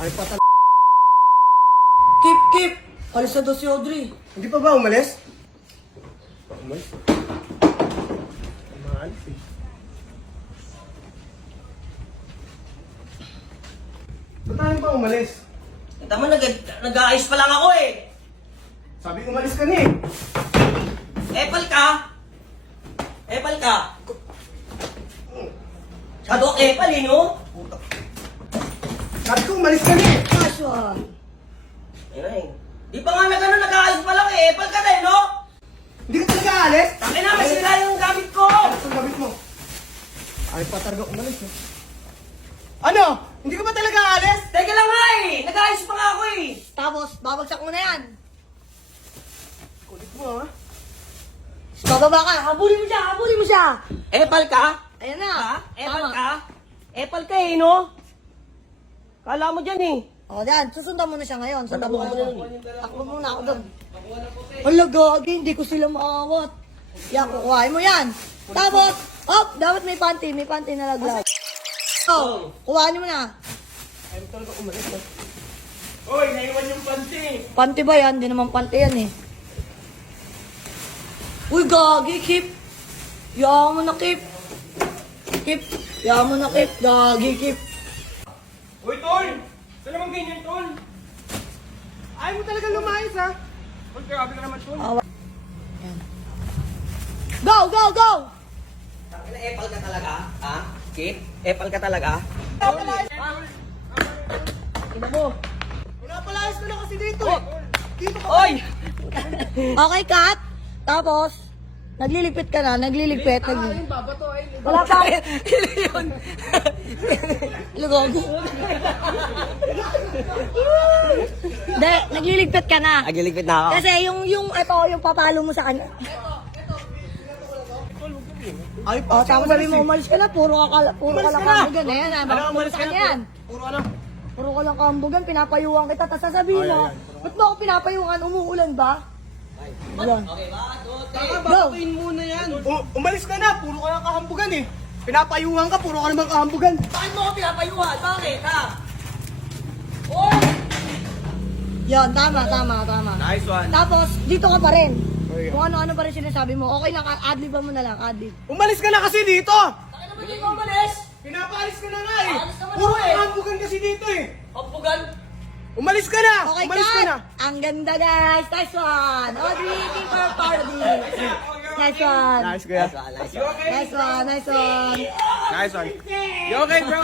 Ay, patal... Kip! Alis na daw si Audrey. Hindi pa ba umalis? Umalis? Maalis eh. Ba't tayo pa umalis? Tama, nag-aayos pa lang ako eh. Sabi ko umalis ka na eh. Epal ka? Shadow epal eh, no? Sabi ko umalis ka na eh. Casual. Ayun eh. Di pa nga nag-aayos pa lang eh. Epal ka din, no? Hindi ka talaga alis? Takin na, masira yung gamit ko. Ano ang gamit mo? Ay, patarga umalis eh. Ano? Hindi ka ba talaga alis? Teka lang nga eh. Nag-aayos pa nga ako eh. Tapos, babagsak mo na yan. Kulit mo ha? Bababa ka, habulin mo siya. Epal ka? Ayan na. Ha? Epal Tama. ka? Epal ka eh, no? Kala mo dyan eh. O, yan, susundan mo na siya ngayon. Sundan mo Tatabuhan na mo siya. na. Takbo muna ako doon. Hala, gagi, hindi ko sila maawat. Yan, kukuhain mo yan. Tapos, dapat may panty na laglag. Oh, kuhain mo na. Ay, talaga umalis eh. Hoy, naiwan yung panty. Panty ba yan? Hindi naman panty yan eh. Uy, gagi, Kip. Yaman mo na, Kip. Yaman mo na, Kip. Gagi, Kip. Uy, Tol! Saan naman ganyan, Tol? Ayaw mo talaga lumayas ha? Tol, grabe ka naman, Tol. Yan. Go! Tangina, epal ka talaga? Ha? Kip? Epal ka talaga? Ina mo. Pinapalayas ko na kasi dito eh. Dito ka. Oy! Okay, cut. Tapos, nagliligpit ka na, nagliligpit. Babato ay. Wala pa. Lugogo. Hindi, nagliligpit ka na. Nagiligpit na ako. Kasi yung papalo mo sa kanya. Ay, Oh, tapos sabi mo, umalis ka na, puro ka lang kambugan. Ayan, Umalis ka na, yan. Puro ano? Puro ka lang kambugan, pinapayuhan kita. Tapos sasabihin mo, ba't mo ako pinapayuhan? Umuulan ba? Ulan. Okay ba? Babatuin muna yan. Umalis ka na, puro ka lang kahambugan eh. Pinapayuhan ka, puro ka naman kahambugan. Bakit mo ako pinapayuhan? Bakit, ha? Yan, tama. Nice one. Tapos, dito ka pa rin. Okay. Kung ano-ano pa rin sinasabi mo, okay lang, adliban mo na lang, adlib. Umalis ka na kasi dito. Bakit naman hindi ka umalis? Pinapaalis ka na nga eh. Alis naman Puro ako eh. kahambugan kasi dito eh. Pagpugan? Umalis ka na. Okay, Umalis ka cut! na. Ang ganda, guys! Nice one! Audrey, keeper paradise! Nice one! Nice kuya. Nice. Nice one! Nice one. You okay bro?